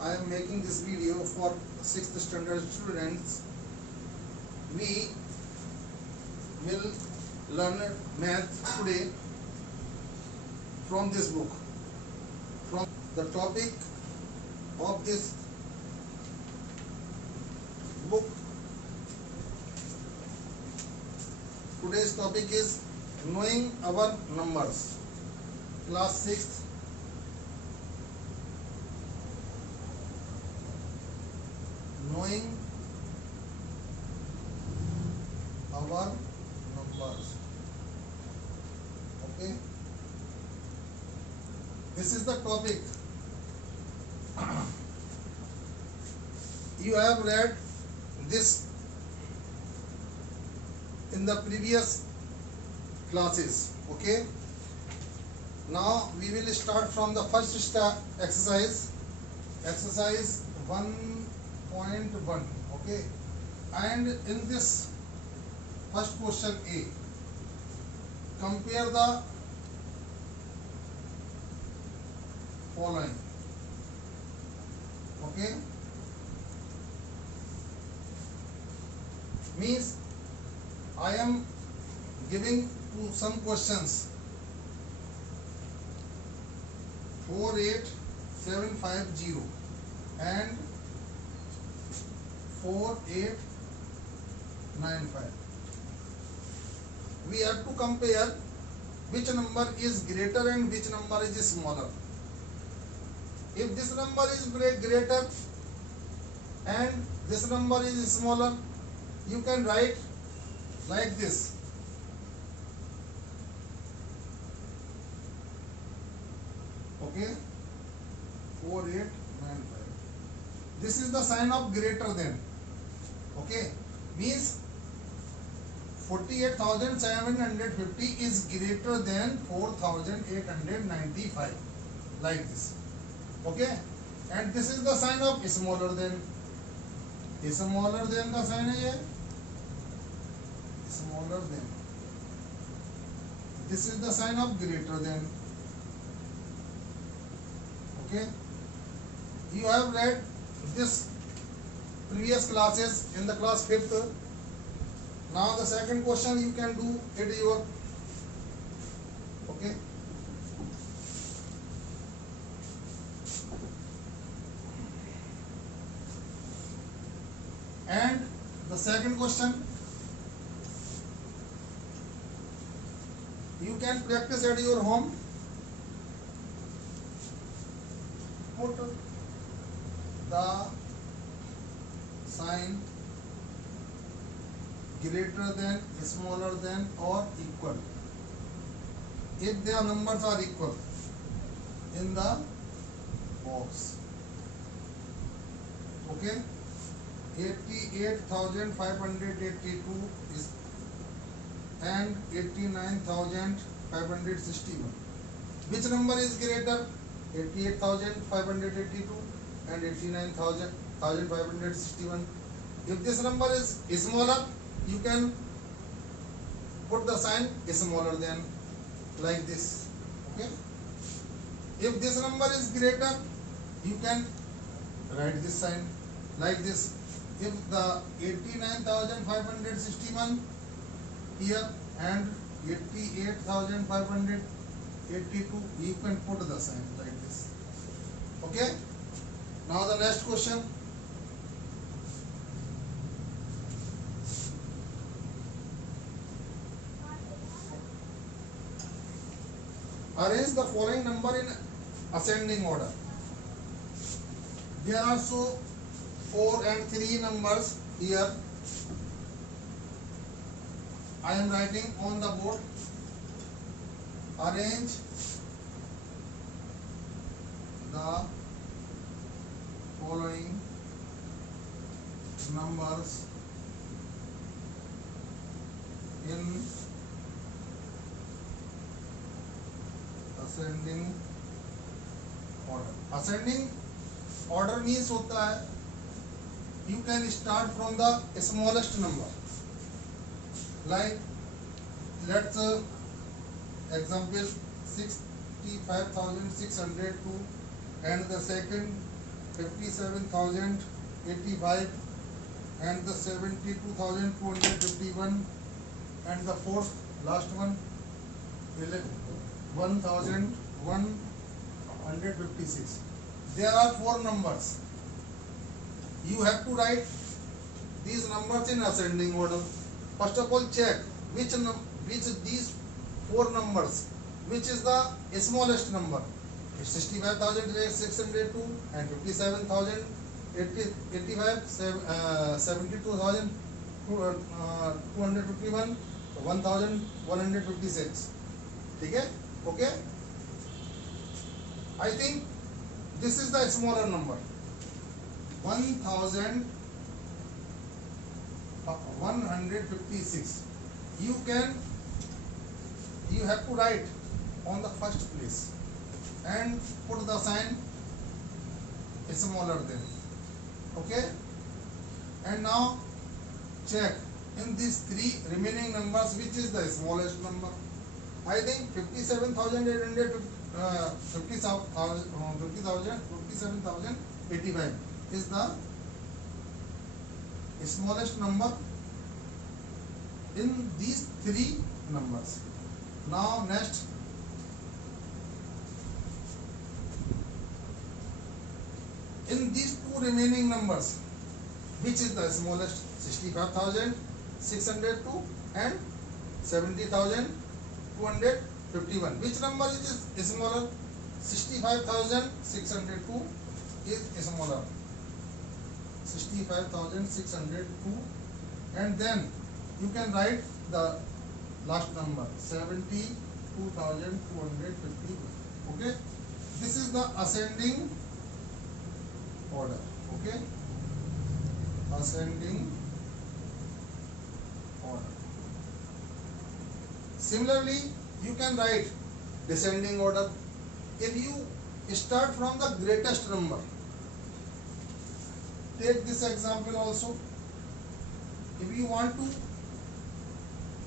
I am making this video for 6th standard students. We will learn math today from this book. From the topic of this book, today's topic is knowing our numbers. Class 6th. Knowing our numbers. Okay, this is the topic. You have read this in the previous classes. Okay, now we will start from the first exercise 1.1. okay, and in this first question A, compare the following. Okay, means I am giving to some questions 48750 and 4895. We have to compare which number is greater and which number is smaller. If this number is greater and this number is smaller, you can write like this. Okay, 4895. This is the sign of greater than. Okay, means 48,750 is greater than 4,895, like this. Okay, and this is the sign of smaller than. Smaller than का sign है ये, smaller than. This is the sign of greater than. Okay, you have read this previous classes in the class 5th. Now the second question you can do it your. Okay, and the second question you can practice at your home. Put the sign greater than, smaller than or equal if their numbers are equal in the box. Okay, 88,582 is and 89,561. Which number is greater? 88,582 and 89,561. If this number is smaller, you can put the sign smaller than, like this. Okay. If this number is greater, you can write this sign like this. If the 89,561 here and 88,582, you can put the sign like this. Okay. Now the next question. Arrange the following number in ascending order. There are so 4 and 3 numbers here. I am writing on the board. Arrange the following numbers in ascending order. Ascending order means होता है you can start from the smallest number. Like let's example 65,602 and the second 57,085 and the 72,251 and the fourth last one 1,156. There are four numbers. You have to write these numbers in ascending order. First of all, check which these four numbers, which is the smallest number. It's 65,602 and 57,085, 72,251, 1,156. Okay? Okay? I think this is the smaller number. 1,156. You have to write on the first place and put the sign smaller than. Okay? And now check in these three remaining numbers which is the smallest number. I think 57,085 is the smallest number in these three numbers. Now next, in these two remaining numbers, which is the smallest? 65,602 and 70,251. Which number is smaller? 65,602 is smaller. 65,602, and then you can write the last number 72,250. Okay, this is the ascending order. Okay, ascending order. Similarly, you can write descending order. If you start from the greatest number, take this example also. If you want to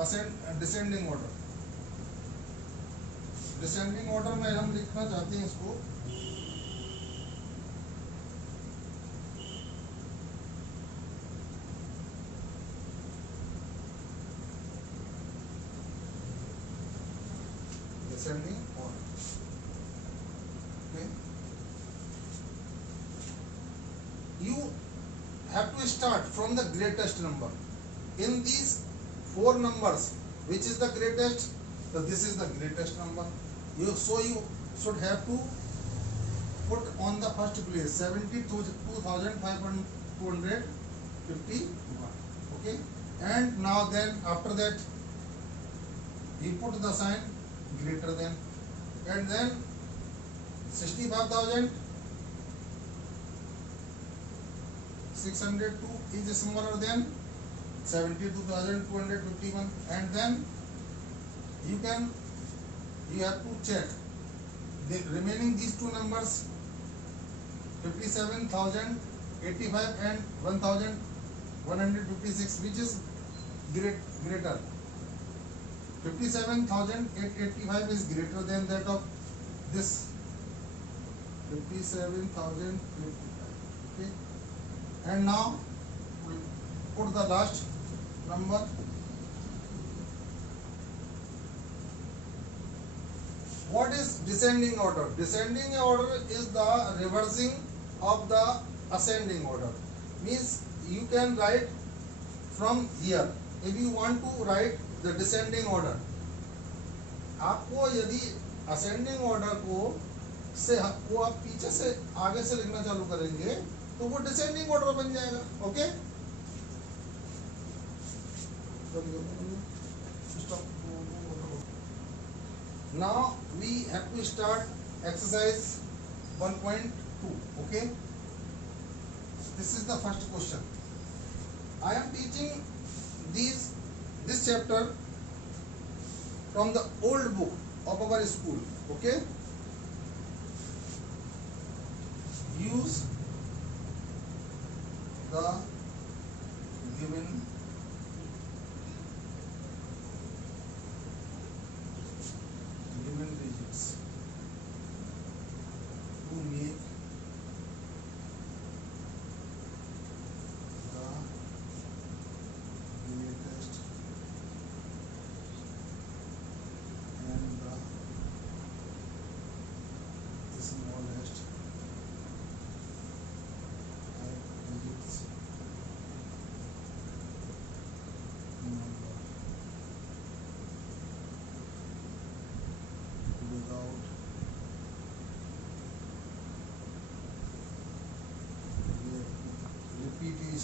ascend descending order में हम लिखना चाहते हैं इसको descending order. Okay, you have to start from the greatest number. In these four numbers, which is the greatest? So this is the greatest number. You should have to put on the first place 72,251. Okay, and now then after that you put the sign greater than, and then 65,602 is smaller than 72,251, and then you have to check the remaining these two numbers 57,085 and 1,156, which is greater. 57,885 is greater than that of this 57,085. Okay, and now we put the last number. What is descending order? Descending order is the reversing of the ascending order. Means you can write from here. If you want to write the descending order, आपको यदि ascending order को आप पीछे से आगे से लिखना चालू करेंगे तो वो descending order बन जाएगा. Okay? Now we have to start exercise 1.2. Okay, this is the first question. I am teaching this chapter from the old book of our school. Okay, use the given digits to make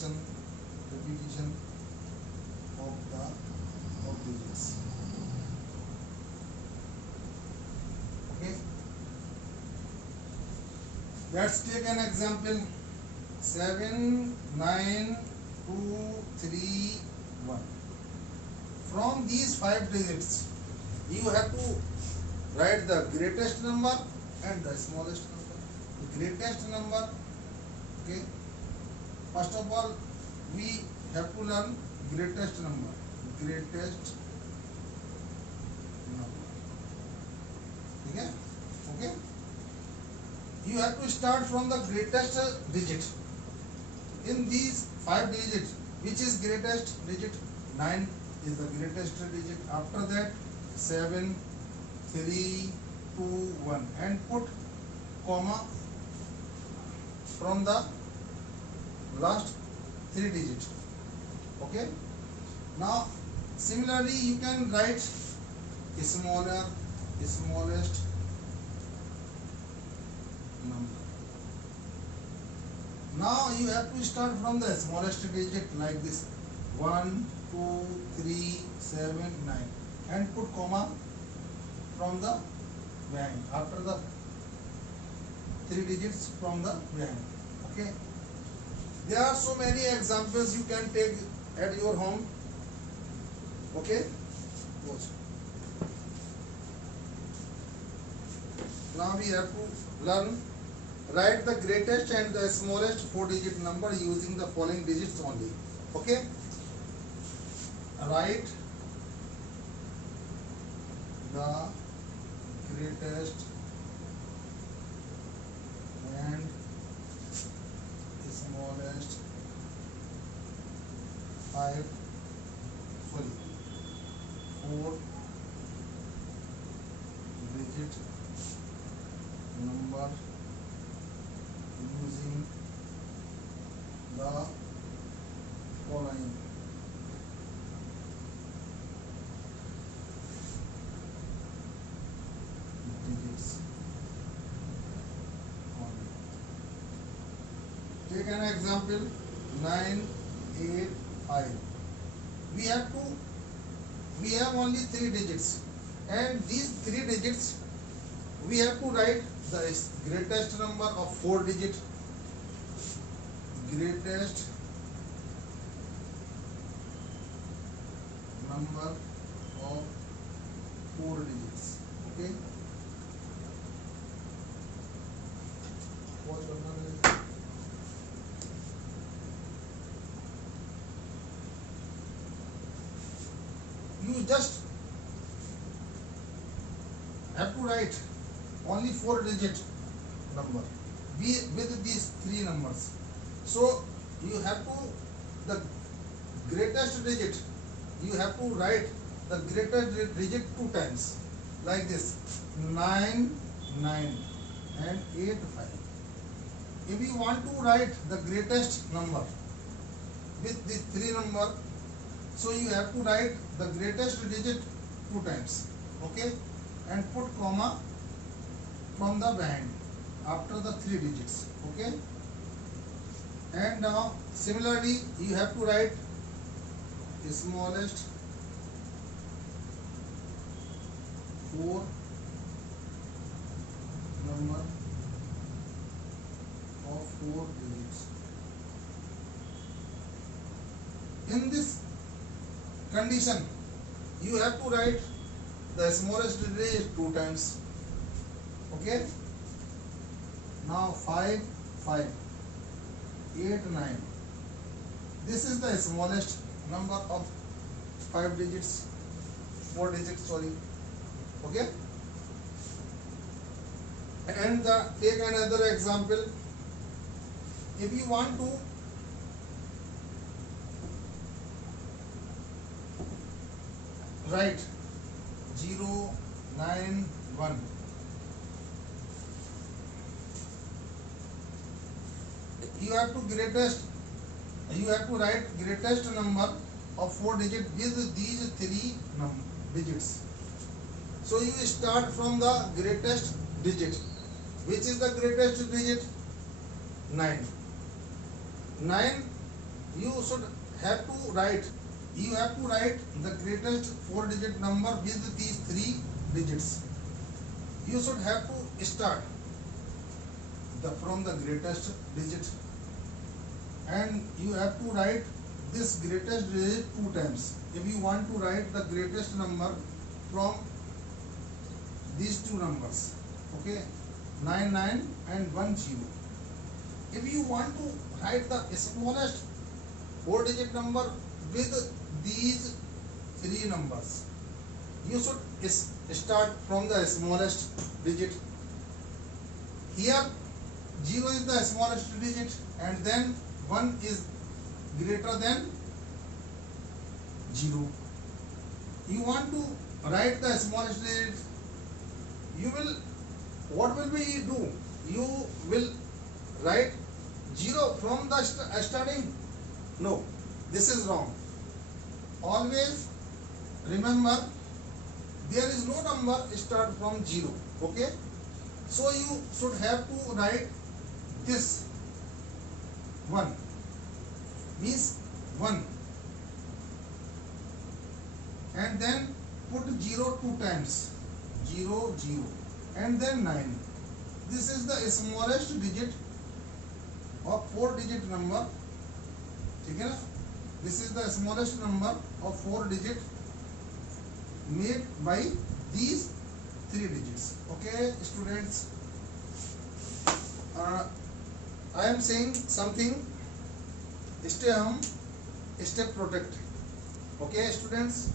repetition of digits. Okay, let's take an example. 7 9 2 3 1. From these 5 digits you have to write the greatest number and the smallest number. The greatest number, okay, first of all we have to learn greatest number. Okay, okay, you have to start from the greatest digit. In these 5 digits, which is greatest digit? 9 is the greatest digit. After that 7 3 2 1 and put comma from the last 3 digits. Okay, now similarly you can write smallest number. Now you have to start from the smallest digit like this: 1 2 3 7 9 and put comma from the behind after the 3 digits from the behind. Okay, there are so many examples you can take at your home. Okay, now we have to learn write the greatest and the smallest 4-digit number using the following digits only. Okay, write the greatest and smallest 4-digit number using the following digits only. Take an example: 9 8 5. We have only 3 digits, and these 3 digits we have to write the greatest number of 4 digits. Greatest number of 4 digits. Okay, what you just have to write only 4-digit number with these 3 numbers. So you have to the greatest digit, you have to write the greatest digit 2 times like this: 9 9 and 8 5. If you want to write the greatest number with the 3 number, so you have to write the greatest digit 2 times. Okay, and put comma from the behind after the 3 digits. Okay, and now similarly you have to write the smallest 4 number of 4 digits. In this condition you have to write the smallest digit 2 times. Okay, now 5 5 8 9. This is the smallest number of 5 digits, 4 digits, sorry. Okay, and take another example. If you want to write 0 9 1, you have to write greatest number of 4 digits with these 3 digits. So you start from the greatest digit. Which is the greatest digit? 9. 9 you should have to write the greatest 4-digit number with these 3 digits. You should have to start from the greatest digit, and you have to write this greatest digit 2 times. If you want to write the greatest number from these two numbers, okay, 99 and 10. If you want to write the smallest 4-digit number with these 3 numbers, you should start from the smallest digit. Here 0 is the smallest digit, and then 1 is greater than 0. You want to write the smallest digit, what will you do? You will write 0 from the starting? No, this is wrong. Always remember, there is no number start from 0. Okay, so you should have to write this 1, means 1, and then put 0 2 times, 0 0, and then 9. This is the smallest digit of 4-digit number. ठीक है ना? This is the smallest number of 4 digit made by these 3 digits. Okay, students, I am saying something. Stay home, stay protected. Okay, students.